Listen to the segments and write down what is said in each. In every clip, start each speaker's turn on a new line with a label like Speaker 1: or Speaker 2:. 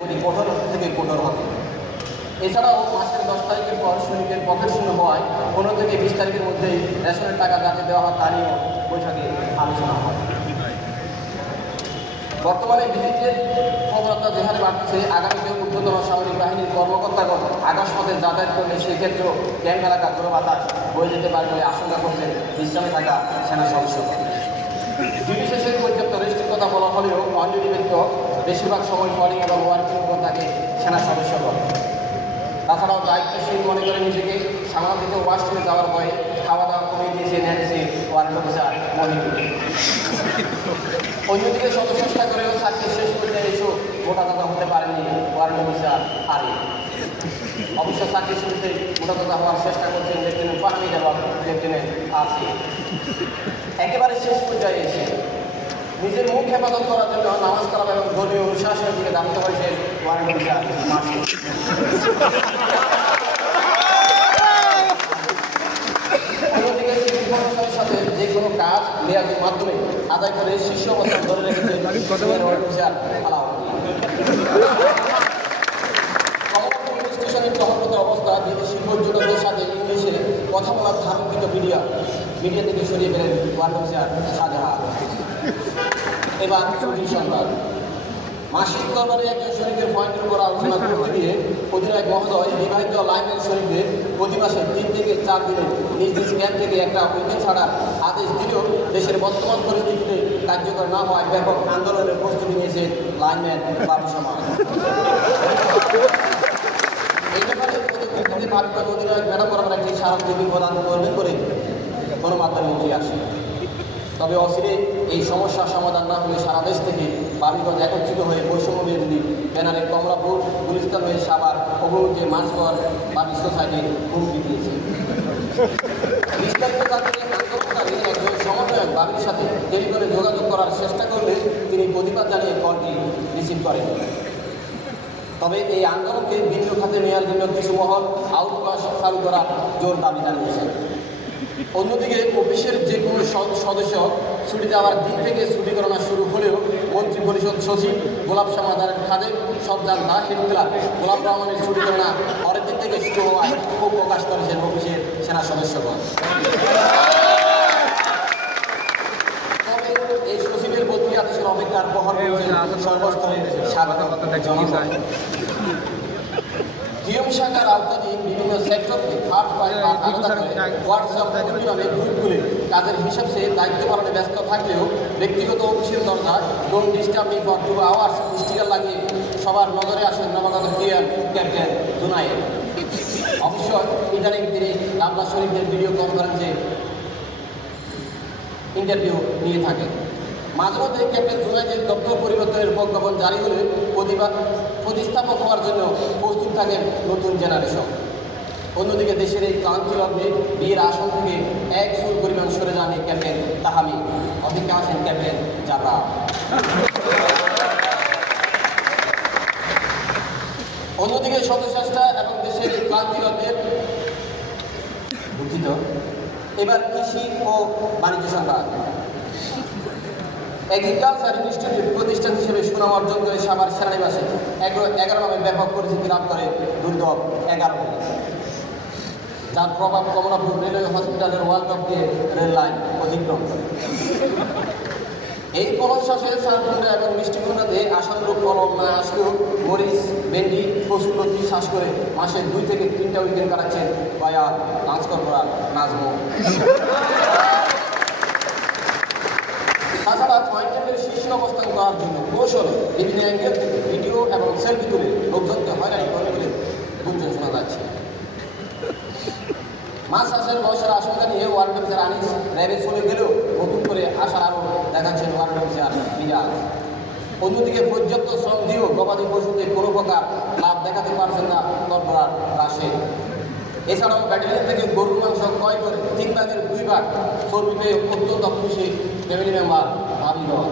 Speaker 1: কঠোর থেকে কঠোর হবে। এছাড়াও মাসের দশ তারিখের পর শ্রমিকের পকেট শূন্য হওয়ায় পনেরো থেকে বিশ তারিখের মধ্যেই রেশনের টাকা যাতে দেওয়া হয় তা নিয়েও বৈঠকে আলোচনা হয়। বর্তমানে বিজেপির প্রবণতা যেখানে বাড়ছে আগামীতে ঊর্ধ্বতন সামরিক বাহিনীর কর্মকর্তাগণ আকাশপথে যাতায়াত করলে সেক্ষেত্রেও ক্যাম্প এলাকা জোর বাতাস বয়ে যেতে পারে বলে আশঙ্কা করছেন বিশ্রামে থাকা সেনা সদস্যগণ। বিশেষের পর্যাপ্ত রেস্টের কথা বলা হলেও অনির্দিষ্ট বেশিরভাগ সময় ফলিং এবং ওয়ার্কিং উপর থাকে সেনা সদস্যগণ তাছাড়াও দায়িত্বশীল মনে করে নিজেকে সামাল দিতে ওয়াশরুমে যাওয়ার পরে খাওয়া দাওয়া কমিয়ে দিয়েছে নেনেছে ওয়ার্ড অফিসার মহিবুল অন্যদিকে শত চেষ্টা করেও চাকরি শেষ করতে এসেও মোটা কথা হতে পারেনি ওয়ার্ড অফিসার আরে অবশ্য চাকরি শুরুতে মোটা কথা হওয়ার চেষ্টা করছেন লেফটেন্যান্ট ফাহমিদ এবং লেফটেন্যান্ট আসি একেবারে শেষ পর্যায়ে এসে নিজের মুখ হেফাজত করার জন্য নামাজ কালাম এবং ধর্মীয় অনুশাসনের দিকে দাবিত হয়েছে সাথে যে কোনো কাজ মাধ্যমে আদায় করে শীর্ষ অবস্থান ধরে রেখেছে স্টেশনের অবস্থা পর্যটকদের সাথে কথা বলার ধারণকৃত মিডিয়া মিডিয়া থেকে সরিয়ে গেলেন ওয়ার্ড অফিসার শাহজাহান। এবার চুরি সংবাদ মাসিক দরবারে একজন শরীফের পয়েন্টের উপর আলোচনা করতে গিয়ে অধিনায়ক মহোদয় বিবাহিত লাইনের শরীফের প্রতি মাসে তিন থেকে চার দিনে নিজ নিজ ক্যাম্প থেকে একটা উইকেট ছাড়া আদেশ দিলেও দেশের বর্তমান পরিস্থিতিতে কার্যকর না হওয়ায় ব্যাপক আন্দোলনের প্রস্তুতি নিয়েছে লাইনম্যান বাবু সমাজ। এই ব্যাপারে অধিনায়ক ম্যাডাম বরাবর একটি স্মারকলিপি প্রদান করবে করে গণমাধ্যমে উঠে আসে। তবে অচিরে এই সমস্যার সমাধান না হলে সারা দেশ থেকে বাবিগঞ্জ একত্রিত হয়ে বৈষম্য বিরোধী ব্যানারে কমলাপুর, গুলিস্তান হয়ে সাবার অভিমুখে মাঝপর বাবি সোসাইটির হুমকি দিয়েছে। বিস্তারিত একজন সমন্বয়ক বাবির সাথে টেলিফোনে যোগাযোগ করার চেষ্টা করলে তিনি প্রতিবাদ জানিয়ে কলটি রিসিভ করেন। তবে এই আন্দোলনকে ভিন্ন খাতে নেওয়ার জন্য কিছু মহল আউটপাস চালু করা জোর দাবি জানিয়েছে অন্যদিকে অফিসের যে কোনো সদস্য ছুটি যাওয়ার দিন থেকে ছুটি করানো শুরু হলেও মন্ত্রী পরিষদ সচিব গোলাপ সমাদারের খাদে সবজান না হেলতলা গোলাপ রহমানের ছুটি গণনা পরের দিন থেকে শুরু হওয়ায় ক্ষোভ প্রকাশ করেছেন অফিসের সেনা সদস্যগণ। এই সচিবের বদলি আদেশের অপেক্ষার প্রহর সর্বস্তরের সাধারণ নিয়ম শাখার আওতাধীন বিভিন্ন সেক্টরকে করে হোয়াটসঅ্যাপ নামে গ্রুপ খুলে কাজের হিসাব সে দায়িত্ব পালনে ব্যস্ত থাকলেও ব্যক্তিগত অফিসের দরজা don't disturb me for two hours sticker লাগিয়ে সবার নজরে আসেন নবাগত প্লেয়ার ক্যাপ্টেন জুনাইদ অবশ্য ইদানিং তিনি রামলা শরীফের ভিডিও কনফারেন্সে ইন্টারভিউ নিয়ে থাকেন। মাঝে মধ্যে ক্যাপ্টেন জুনাইদের দপ্তর পরিবর্তনের প্রজ্ঞাপন জারি হলে প্রতিবাদ প্রতিস্থাপক হওয়ার জন্য প্রস্তুত থাকেন নতুন জেনারেশন অন্যদিকে দেশের এই ক্লান্তি লগ্নে বিয়ের আসন থেকে এক সুর পরিমাণ সরে যান এই ক্যাপ্টেন তাহামি। অপেক্ষা আছেন ক্যাপ্টেন জাবা অন্যদিকে শতচেষ্টা এবং দেশের ক্লান্তি লগ্নের এবার কৃষি ও বাণিজ্য সংবাদ এগ্রিকালচার ইনস্টিটিউট প্রতিষ্ঠান হিসেবে সুনাম অর্জন করে সাভার সেনানিবাসে এগারো এগারো নামে ব্যাপক পরিচিতি লাভ করে দুর্দম এগারো যার প্রভাব কমলাপুর রেলওয়ে হসপিটালের ওয়াল টপ দিয়ে রেল লাইন অতিক্রম করে। এই কলম শ্বাসের সারকুন্ডা এবং মিষ্টিকুন্ডাতে আশানুরূপ কলম আসলেও মরিচ, ভেন্ডি লত্তি শ্বাস করে মাসে দুই থেকে তিনটা উইকেন্ড কাটাচ্ছেন বায়া লাঞ্চ কর্পোরাল নাজমো তাছাড়া পয়েন্টের শীর্ষ অবস্থান করার জন্য কৌশলে অ্যাঙ্গেল ভিডিও এবং সেলফি তুলে লোকজনকে হয়রানি করে বলে গুঞ্জন শোনা যাচ্ছে। মাছ চাষের বয়সের আশঙ্কা নিয়ে ওয়ার্ল্ড অফিসার আনিস র্যাবে চলে গেলেও নতুন করে আশার আরও দেখাচ্ছেন ওয়ার্ল্ড অফিসার মিরাজ অন্যদিকে পর্যাপ্ত শ্রম দিয়েও গবাদি পশুতে কোনো প্রকার লাভ দেখাতে পারছেন না কর্পোরাল রাশে। এছাড়াও ব্যাটালিয়ন থেকে গরুর মাংস ক্রয় করে তিন ভাগের দুই ভাগ চর্বি পেয়ে অত্যন্ত খুশি ফ্যামিলি মেম্বার ভাবিগণ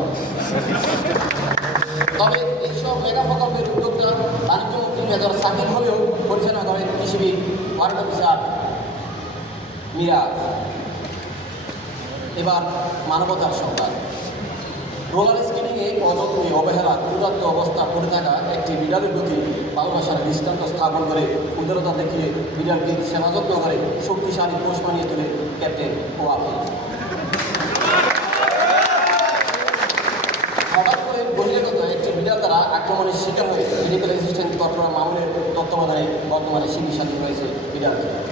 Speaker 1: তবে এইসব মেগা প্রকল্পের উদ্যোক্তা বাণিজ্য মন্ত্রী মেজর সাকিব হলেও পরিচালনা করেন কৃষিবিদ, ওয়ার্ড অফিসার মিরাজ। এবার মানবতার সংবাদ। রোলার স্কেটিংয়ে অযত্নে অবহেলা ক্ষুদাত্ম অবস্থা করে থাকা একটি বিড়ালের প্রতি ভালোবাসার দৃষ্টান্ত স্থাপন করে উদারতা দেখিয়ে বিড়ালকে সেনাযত্ন করে শক্তিশালী কোষ বানিয়ে তুলে ক্যাপ্টেন ওয়াফি আক্রমণের শিকার হয়ে মেডিকেল অ্যাসিস্ট্যান্ট ঘটনার মামলের তত্ত্বাবধানে বর্তমানে চিকিৎসাধীন রয়েছে বিধানসভা